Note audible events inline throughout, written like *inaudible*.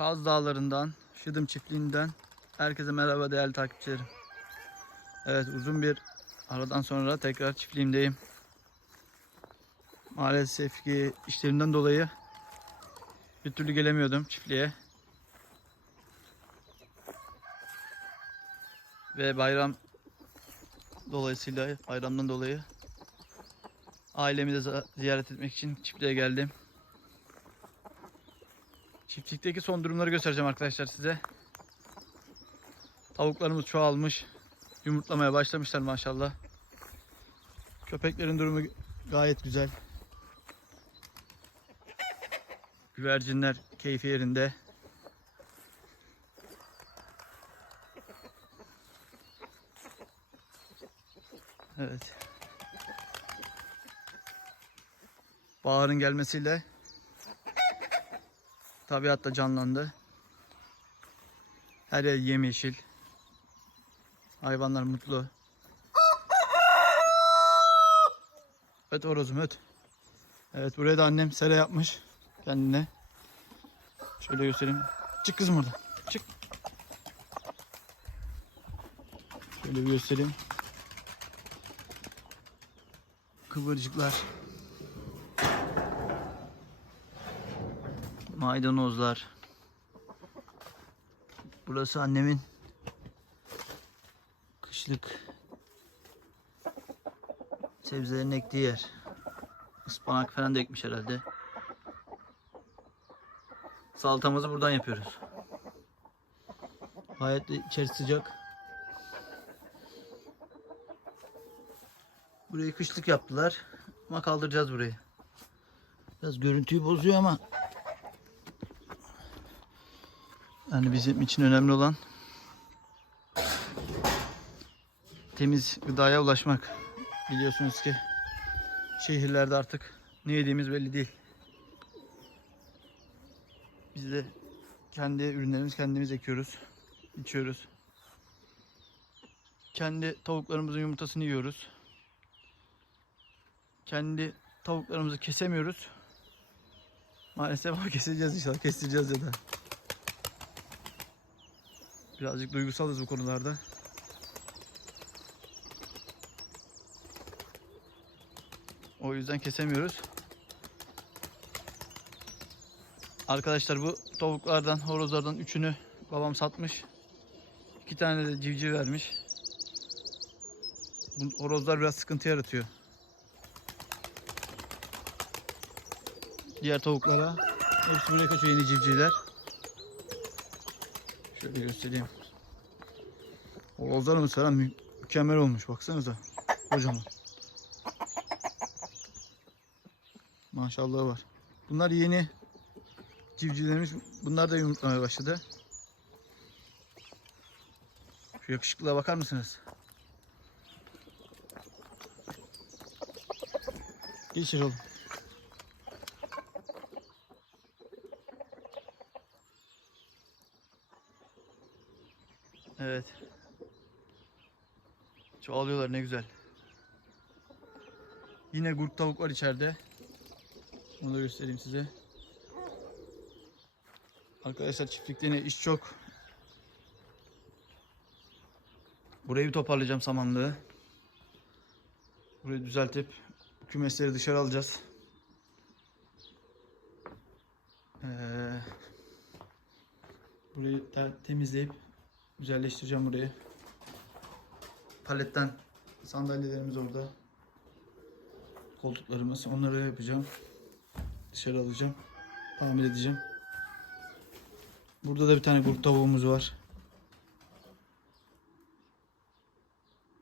Kaz Dağları'ndan, Şıdım Çiftliği'nden herkese merhaba değerli takipçilerim. Evet uzun bir aradan sonra tekrar çiftliğimdeyim. Maalesef ki işlerimden dolayı bir türlü gelemiyordum çiftliğe. Ve bayram dolayısıyla bayramdan dolayı ailemi de ziyaret etmek için çiftliğe geldim. Çiftlikteki son durumları göstereceğim arkadaşlar size. Tavuklarımız çoğalmış. Yumurtlamaya başlamışlar maşallah. Köpeklerin durumu gayet güzel. Güvercinler keyfi yerinde. Evet. Baharın gelmesiyle tabiat da canlandı. Her yer yemyeşil. Hayvanlar mutlu. Öt orozum öt. Evet buraya da annem sera yapmış kendine. Şöyle göstereyim. Çık kızım oradan. Çık. Şöyle bir göstereyim. Kıvırcıklar. Maydanozlar. Burası annemin kışlık sebzelerin ektiği yer. Ispanak falan da ekmiş herhalde. Salatamızı buradan yapıyoruz. Gayet içerisi sıcak. Burayı kışlık yaptılar. Ama kaldıracağız burayı. Biraz görüntüyü bozuyor ama yani bizim için önemli olan temiz gıdaya ulaşmak. Biliyorsunuz ki şehirlerde artık ne yediğimiz belli değil. Biz de kendi ürünlerimizi kendimiz ekiyoruz, içiyoruz. Kendi tavuklarımızın yumurtasını yiyoruz. Kendi tavuklarımızı kesemiyoruz. Maalesef ama *laughs* keseceğiz inşallah. Kestireceğiz ya da. Birazcık duygusalız bu konularda. O yüzden kesemiyoruz. Arkadaşlar bu tavuklardan, horozlardan üçünü babam satmış. İki tane de civciv vermiş. Bu horozlar biraz sıkıntı yaratıyor. Diğer tavuklara. Hepsi buraya kaçıyor yeni civcivler. Şöyle göstereyim. Horozlarımız falan mü- mükemmel olmuş. Baksanıza. Kocaman. Maşallah var. Bunlar yeni civcivlerimiz. Bunlar da yumurtlamaya başladı. Şu yakışıklığa bakar mısınız? Geçir oğlum. Evet. Çoğalıyorlar ne güzel. Yine gurk tavuk var içeride. Onu da göstereyim size. Arkadaşlar çiftlikte yine iş çok. Burayı bir toparlayacağım samanlığı. Burayı düzeltip kümesleri dışarı alacağız. Ee, burayı temizleyip güzelleştireceğim burayı. Paletten sandalyelerimiz orada. Koltuklarımız onları yapacağım. Dışarı alacağım. Tamir edeceğim. Burada da bir tane gurk tavuğumuz var.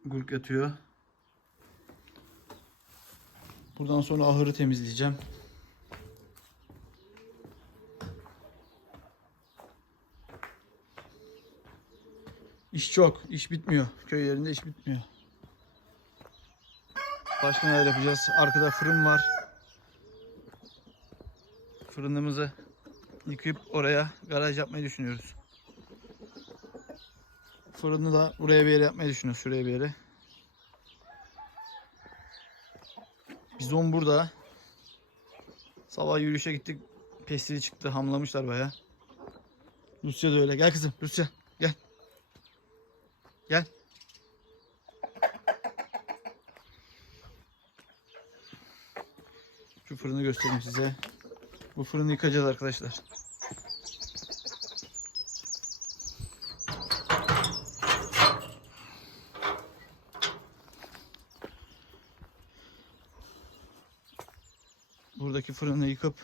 Gurk yatıyor. Buradan sonra ahırı temizleyeceğim. Çok. iş bitmiyor. Köy yerinde iş bitmiyor. Başka neler yapacağız? Arkada fırın var. Fırınımızı yıkayıp oraya garaj yapmayı düşünüyoruz. Fırını da buraya bir yere yapmayı düşünüyoruz. Şuraya bir yere. Bizon burada. Sabah yürüyüşe gittik. Pestili çıktı. Hamlamışlar baya. Lucia da öyle. Gel kızım Lucia. Gel. Şu fırını göstereyim size. Bu fırını yıkacağız arkadaşlar. Buradaki fırını yıkıp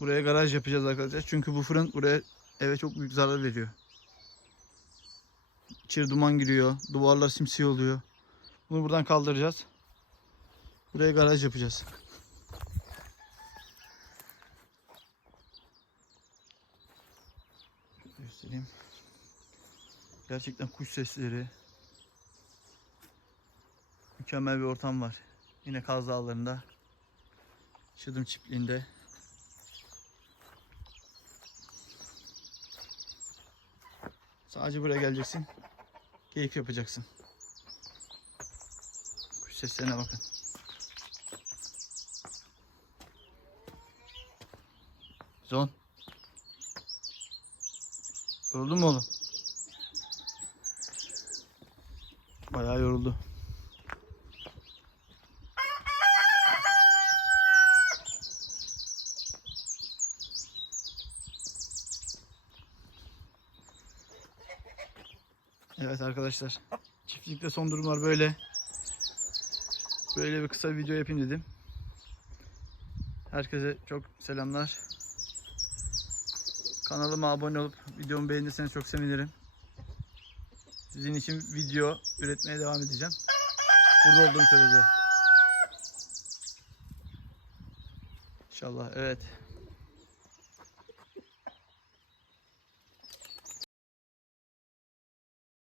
buraya garaj yapacağız arkadaşlar. Çünkü bu fırın buraya eve çok büyük zarar veriyor. İçeri duman giriyor. Duvarlar simsiyah oluyor. Bunu buradan kaldıracağız. Buraya garaj yapacağız. Göstereyim. Gerçekten kuş sesleri. Mükemmel bir ortam var. Yine Kaz Dağları'nda. Çıdım çiftliğinde. Sadece buraya geleceksin. Keyif yapacaksın. Kuş seslerine bakın. Zon. Yoruldun mu oğlum? Bayağı yoruldu. Evet arkadaşlar. Çiftlikte son durumlar böyle. Böyle bir kısa bir video yapayım dedim. Herkese çok selamlar. Kanalıma abone olup videomu beğenirseniz çok sevinirim. Sizin için video üretmeye devam edeceğim. Burada olduğum sürece. İnşallah evet.